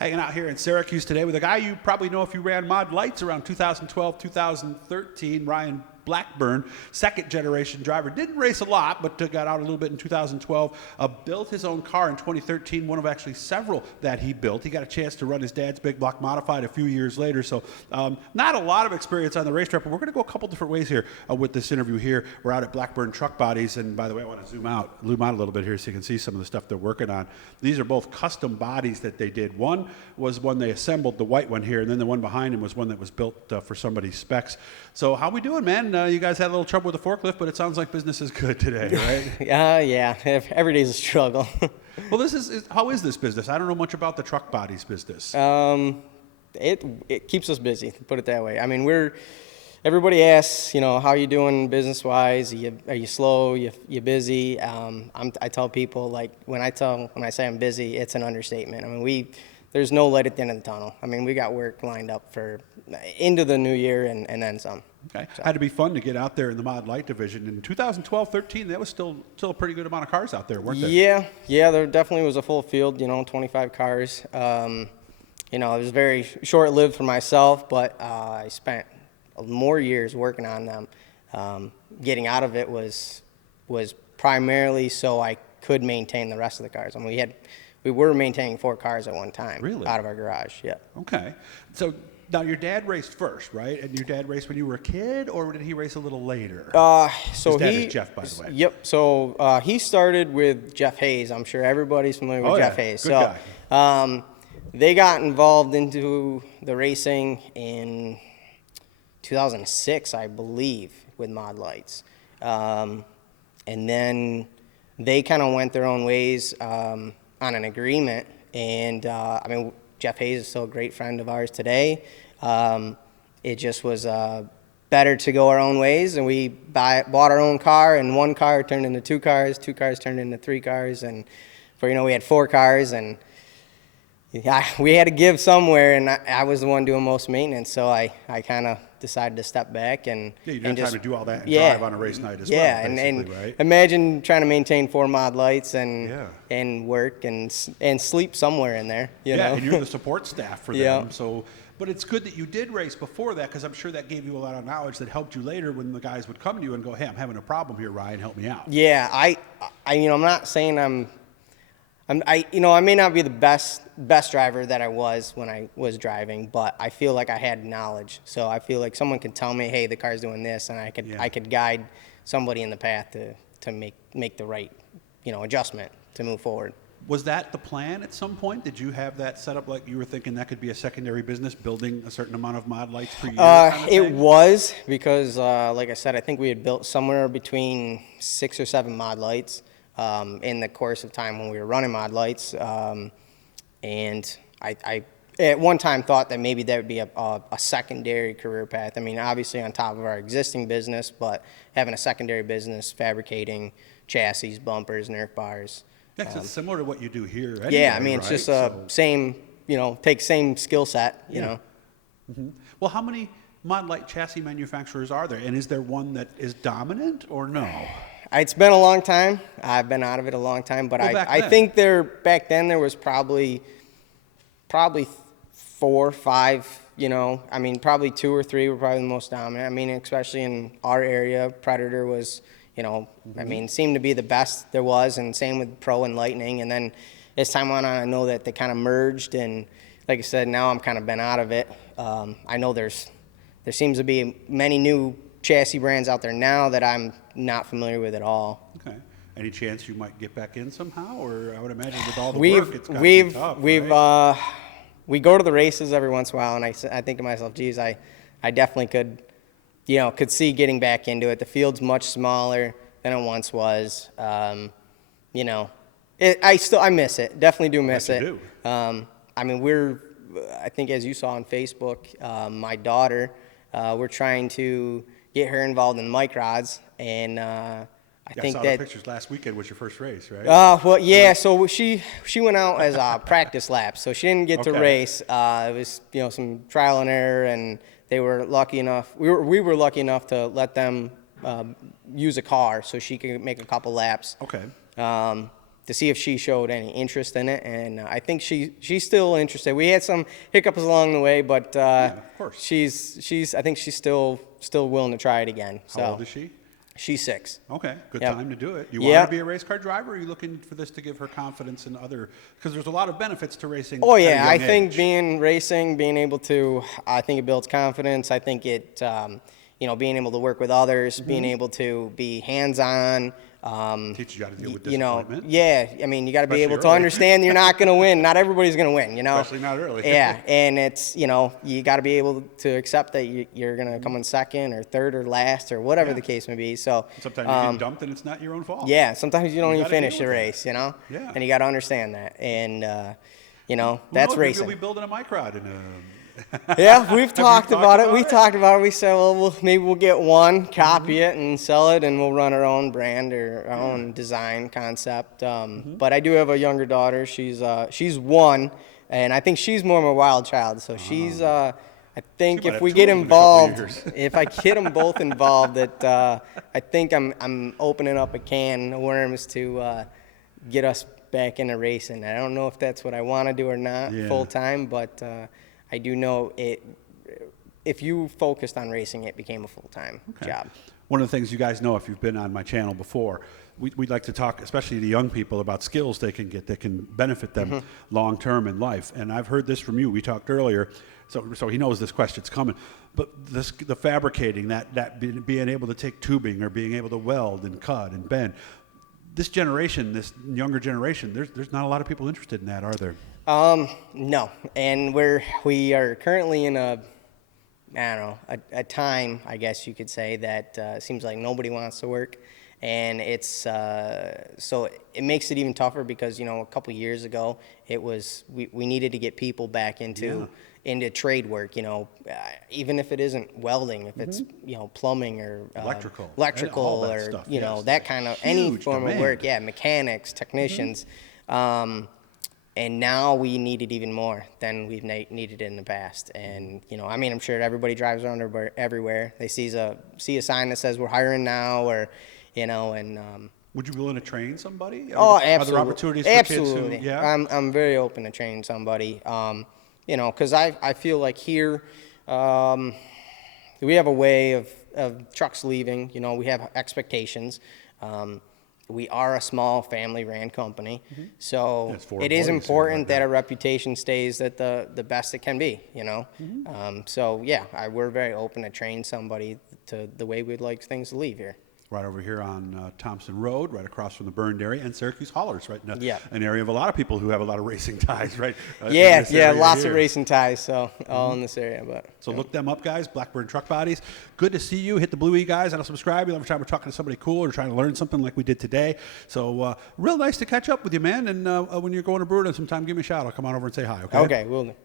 Hanging out here in Syracuse today with a guy you probably know if you ran Mod Lites around 2012, 2013, Ryan Blackburn, second generation driver. Didn't race a lot, but got out a little bit in 2012. Built his own car in 2013, one of actually several that he built. He got a chance to run his dad's big block modified a few years later, so not a lot of experience on the racetrack, but we're going to go a couple different ways here with this interview here. We're out at Blackburn Truck Bodies, and by the way, I want to zoom out a little bit here so you can see some of the stuff they're working on. These are both custom bodies that they did. One was one they assembled, the white one here, and then the one behind him was one that was built for somebody's specs. So how we doing, man? You guys had a little trouble with the forklift, but it sounds like business is good today, right? Yeah. Every day's a struggle. Well, how is this business? I don't know much about the truck bodies business. It keeps us busy, put it that way. I mean, everybody asks, how you doing business-wise? Are you slow? You busy? I tell people, like, when I say I'm busy, it's an understatement. I mean, there's no light at the end of the tunnel. I mean, we got work lined up for into the new year and then some. Okay. So. Had to be fun to get out there in the Mod Light Division. In 2012-13, that was still a pretty good amount of cars out there, weren't there? Yeah, there definitely was a full field, 25 cars. It was very short-lived for myself, but I spent more years working on them. Getting out of it was primarily so I could maintain the rest of the cars. I mean, we were maintaining 4 cars at one time. Really? Out of our garage, yeah. Okay. So now your dad raced first, right? And your dad raced when you were a kid, or did he race a little later? So his dad is Jeff, by the way. Yep. So he started with Jeff Hayes. I'm sure everybody's familiar with Jeff Hayes. Good guy. They got involved into the racing in 2006, I believe, with Mod Lites. And then they kind of went their own ways on an agreement. And, Jeff Hayes is still a great friend of ours today. It just was better to go our own ways, and we bought our own car, and 1 car turned into 2 cars, 2 cars turned into 3 cars, and we had 4 cars, and we had to give somewhere, and I was the one doing most maintenance, so I kind of decided to step back and you didn't have time to do all that and drive on a race night as well. Yeah, and right? Imagine trying to maintain 4 Mod Lites and work and sleep somewhere in there. You know? And you're the support staff for them. So, but it's good that you did race before that, because I'm sure that gave you a lot of knowledge that helped you later when the guys would come to you and go, "Hey, I'm having a problem here, Ryan, help me out." Yeah, I'm not saying I may not be the best driver that I was when I was driving, but I feel like I had knowledge. So I feel like someone could tell me, "Hey, the car's doing this," and I could guide somebody in the path to make the right, adjustment to move forward. Was that the plan at some point? Did you have that set up like you were thinking that could be a secondary business, building a certain amount of Mod Lites per year? It was, because like I said, I think we had built somewhere between 6 or 7 Mod Lites in the course of time when we were running Mod Lites. And I at one time thought that maybe that would be a secondary career path. I mean, obviously on top of our existing business, but having a secondary business, fabricating chassis, bumpers, Nerf bars. Yeah, 'cause it's similar to what you do here anyway, yeah, I mean, it's right? just same, take same skill set, you know. Mm-hmm. Well, how many Mod Lite chassis manufacturers are there? And is there one that is dominant or no? It's been a long time. I've been out of it a long time, but I think back then there was probably 4 or 5, I mean, probably 2 or 3 were probably the most dominant. I mean, especially in our area, Predator was, I mean, seemed to be the best there was, and same with Pro and Lightning. And then as time went on, I know that they kind of merged, and like I said, now I'm kind of been out of it. I know there seems to be many new chassis brands out there now that I'm not familiar with at all. Okay. Any chance you might get back in somehow? Or I would imagine with all the work, it's got to be tough, right? We go to the races every once in a while, and I think to myself, geez, I definitely could see getting back into it. The field's much smaller than it once was. I miss it. Definitely do miss it. I mean, I think as you saw on Facebook, my daughter, we're trying to get her involved in mic rods, and I think saw that the pictures last weekend was your first race, right? Well, yeah. So she went out as a practice lap, so she didn't get to race. It was some trial and error, and they were lucky enough. We were lucky enough to let them use a car so she could make a couple laps. Okay. to see if she showed any interest in it, and I think she's still interested. We had some hiccups along the way, but of course. I think she's still willing to try it again. So. How old is she? She's 6. Okay, good Yep. time to do it. You Yep. want to be a race car driver, or are you looking for this to give her confidence in other, because there's a lot of benefits to racing. Oh at a yeah, I young think age. being able to, I think it builds confidence. I think it, being able to work with others, being able to be hands-on. Teaches you how to deal with You know, disappointment. yeah. I mean, you got to be Especially able to early. understand you're not going to win. Not everybody's going to win. You know, Especially not early. Yeah, and it's you got to be able to accept that you're going to come in second or third or last or whatever Yeah. the case may be. So Sometimes you get dumped and it's not your own fault. yeah, sometimes you don't You even gotta finish deal the with that. race. Yeah. And you got to understand that. And Who that's knows, maybe racing. We'll be building a microd in a. Yeah, we've talked talked about it. about We it? talked about it. We said, well, maybe we'll get one, copy it, and sell it, and we'll run our own brand or our own design concept. But I do have a younger daughter. She's 1, and I think she's more of a wild child. So she's. I think She might if have we two get of them in a couple involved, years. if I get them both involved, that I think I'm opening up a can of worms to get us back into racing. I don't know if that's what I want to do or not Yeah. full time, but I do know it. If you focused on racing, it became a full-time job. One of the things you guys know, if you've been on my channel before, we'd like to talk, especially to young people, about skills they can get that can benefit them long term in life. And I've heard this from you. We talked earlier, so he knows this question's coming. But the fabricating, being able to take tubing or being able to weld and cut and bend. This generation, this younger generation, there's not a lot of people interested in that, are there? No, and we are currently in a time, I guess you could say, that seems like nobody wants to work, and it's so it makes it even tougher because a couple years ago it was we needed to get people back into trade work, even if it isn't welding, if it's plumbing or Electrical or stuff, yes. that kind of any Huge form demand. of work, mechanics, technicians. And now we need it even more than we've needed it in the past. And I'm sure everybody drives around everywhere. They see a sign that says we're hiring now, or Would you be willing to train somebody? Oh, Are absolutely. there opportunities for Absolutely. kids who, yeah? I'm very open to train somebody. Because I feel like here we have a way of trucks leaving. We have expectations. We are a small family-ran company, so Yes, 4 it is employees, important yeah, that our reputation stays at the best it can be. So yeah, we're very open to train somebody to the way we'd like things to leave here. Right over here on Thompson Road, right across from the burned area, and Syracuse Haulers, right in Yeah. an area of a lot of people who have a lot of racing ties, right? in Yeah, this area lots here. of racing ties, so all in this area. But So look them up, guys. Blackburn Truck Bodies. Good to see you. Hit the blue E, guys, and subscribe. Every time we're talking to somebody cool or trying to learn something like we did today. So real nice to catch up with you, man. And when you're going to Brewton sometime, give me a shout. I'll come on over and say hi, okay? okay, we'll.